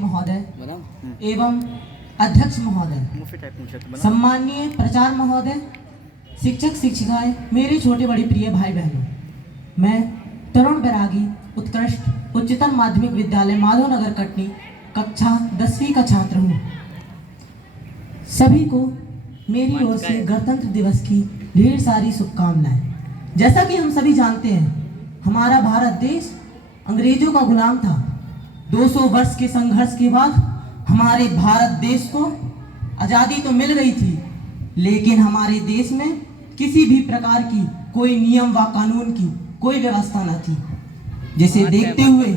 महोदय एवं अध्यक्ष महोदय, सम्माननीय प्राचार्य महोदय, शिक्षक शिक्षिकाएं, मेरे छोटे बड़े प्रिय भाई बहनों, मैं तरुण बैरागी उत्कृष्ट उच्चतर माध्यमिक विद्यालय माधवनगर कटनी कक्षा 10वीं का छात्र हूँ। सभी को मेरी ओर से गणतंत्र दिवस की ढेर सारी शुभकामनाएं। जैसा कि हम सभी जानते हैं, हमारा भारत देश अंग्रेजों का गुलाम था। 200 वर्ष के संघर्ष के बाद हमारे भारत देश को आज़ादी तो मिल गई थी, लेकिन हमारे देश में किसी भी प्रकार की कोई नियम व कानून की कोई व्यवस्था न थी, जिसे देखते हुए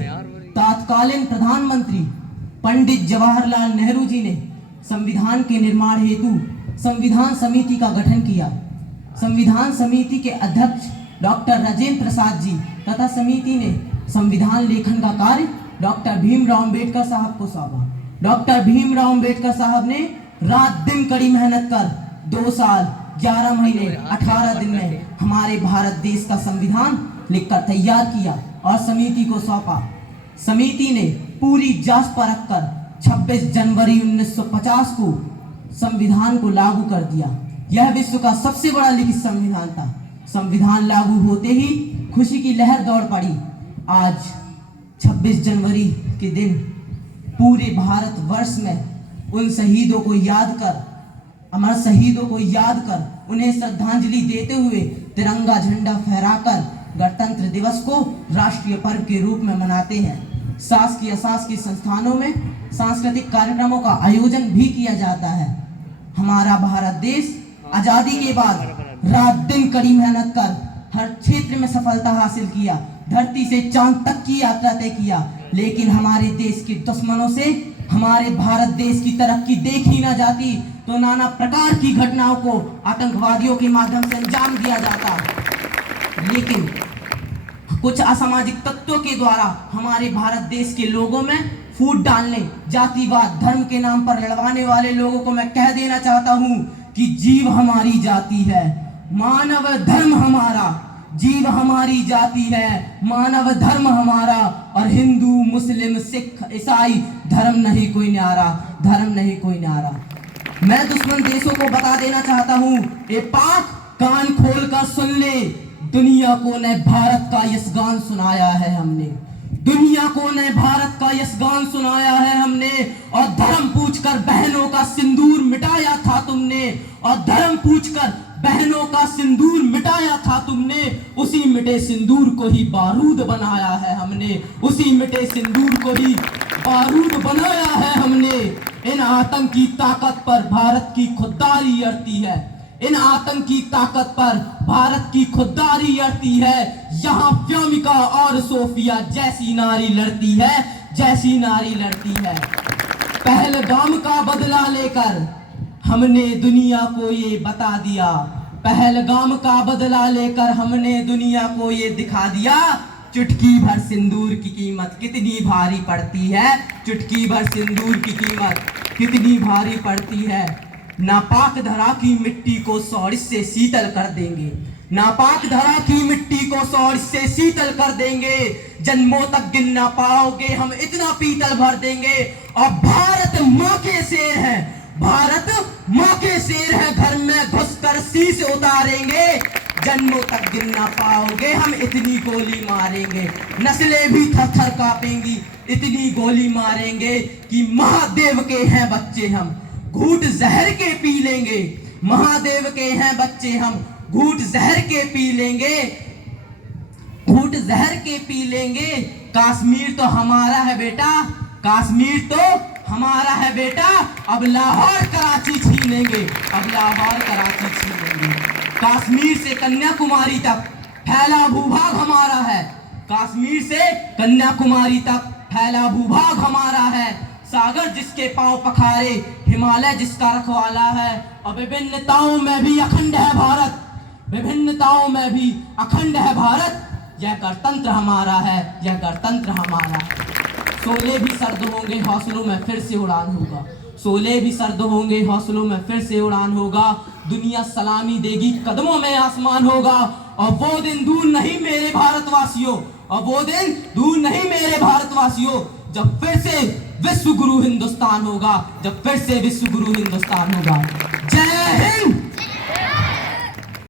तत्कालीन प्रधानमंत्री पंडित जवाहरलाल नेहरू जी ने संविधान के निर्माण हेतु संविधान समिति का गठन किया। संविधान समिति के अध्यक्ष डॉक्टर राजेंद्र प्रसाद जी तथा समिति ने संविधान लेखन का कार्य डॉक्टर भीमराव अंबेडकर साहब को सौंपा। डॉक्टर भीमराव अंबेडकर साहब ने रात दिन कड़ी मेहनत कर 2 साल 11 महीने 18 दिन में हमारे भारत देश का संविधान लिखकर तैयार किया और समिति को सौंपा। समिति ने पूरी जांच परख कर 26 जनवरी 1950 को संविधान को लागू कर दिया। यह विश्व का सबसे बड़ा लिखित संविधान था। संविधान लागू होते ही खुशी की लहर दौड़ पड़ी। आज 26 जनवरी के दिन पूरे भारत वर्ष में उन शहीदों को याद कर, अमर शहीदों को याद कर, उन्हें श्रद्धांजलि देते हुए तिरंगा झंडा फहराकर गणतंत्र दिवस को राष्ट्रीय पर्व के रूप में मनाते हैं। शासकीय अशासकीय संस्थानों में सांस्कृतिक कार्यक्रमों का आयोजन भी किया जाता है। हमारा भारत देश आजादी के बाद रात दिन कड़ी मेहनत कर हर क्षेत्र में सफलता हासिल किया, धरती से चांद तक की यात्रा तय किया, लेकिन हमारे देश के दुश्मनों से हमारे भारत देश की तरक्की देखी ना जाती तो नाना प्रकार की घटनाओं को आतंकवादियों के माध्यम से अंजाम दिया जाता। लेकिन कुछ असामाजिक तत्वों के द्वारा हमारे भारत देश के लोगों में फूट डालने, जातिवाद धर्म के नाम पर लड़वाने वाले लोगों को मैं कह देना चाहता हूं कि जीव हमारी जाति है, मानव धर्म हमारा, जीव हमारी जाति है, मानव धर्म हमारा, और हिंदू मुस्लिम सिख ईसाई धर्म नहीं कोई न्यारा, धर्म नहीं कोई न्यारा। मैं दुश्मन देशों को बता देना चाहता हूँ, ए पाक कान खोल कर सुन ले, दुनिया को नए भारत का यश गान सुनाया है हमने, दुनिया को नए भारत का यश गान सुनाया है हमने। और धर्म पूछकर बहनों का सिंदूर मिटाया था तुमने, और धर्म पूछकर बहनों का सिंदूर मिटाया था तुमने, उसी मिटे सिंदूर को ही बारूद बनाया है हमने, उसी मिटे सिंदूर को ही बारूद बनाया है हमने। इन आतंकी ताकत पर भारत की खुददारी अड़ती है, इन आतंकी ताकत पर भारत की खुददारी अड़ती है। यहाँ व्योमिका और सोफिया जैसी नारी लड़ती है, जैसी नारी लड़ती है। पहलगाम का बदला लेकर हमने दुनिया को ये बता दिया, पहलगाम का बदला लेकर हमने दुनिया को ये दिखा दिया, चुटकी भर सिंदूर की कीमत कितनी भारी पड़ती है, चुटकी भर सिंदूर की कीमत कितनी भारी पड़ती है। नापाक धरा की मिट्टी को सौर से शीतल कर देंगे, नापाक धरा की मिट्टी को सौर से शीतल कर देंगे, जन्मों तक गिन ना पाओगे हम इतना पीतल भर देंगे। और भारत माँ के शेर है, भारत माँ के शेर है, घर में घुसकर शीश उतारेंगे, जन्मों तक गिन ना पाओगे हम इतनी गोली मारेंगे, नस्लें भी थर थर कांपेंगी, इतनी गोली मारेंगे कि महादेव के हैं बच्चे हम, घूट जहर के पी लेंगे, महादेव के हैं बच्चे हम, घूट जहर के पी लेंगे, घूट जहर के पी लेंगे। कश्मीर तो हमारा है बेटा, कश्मीर तो हमारा है बेटा, अब लाहौर कराची छीनेंगे, अब लाहौर कराची छीनेंगे। कश्मीर से कन्याकुमारी तक फैला भूभाग हमारा है, कश्मीर से कन्याकुमारी तक फैला भूभाग हमारा है। सागर जिसके पांव पखारे, हिमालय जिसका रखवाला है, और विभिन्नताओं में भी अखंड है भारत, विभिन्नताओं में भी अखंड है भारत। यह गणतंत्र हमारा है, यह गणतंत्र हमारा है। शोले भी सर्द होंगे हौसलों में फिर से उड़ान होगा, शोले भी सर्द होंगे हौसलों में फिर से उड़ान होगा, दुनिया सलामी देगी कदमों में आसमान होगा। और वो दिन दूर नहीं मेरे भारतवासियों, और वो दिन दूर नहीं मेरे भारतवासियों, जब फिर से विश्व गुरु हिंदुस्तान होगा, जब फिर से विश्व गुरु हिंदुस्तान होगा। जय हिंद।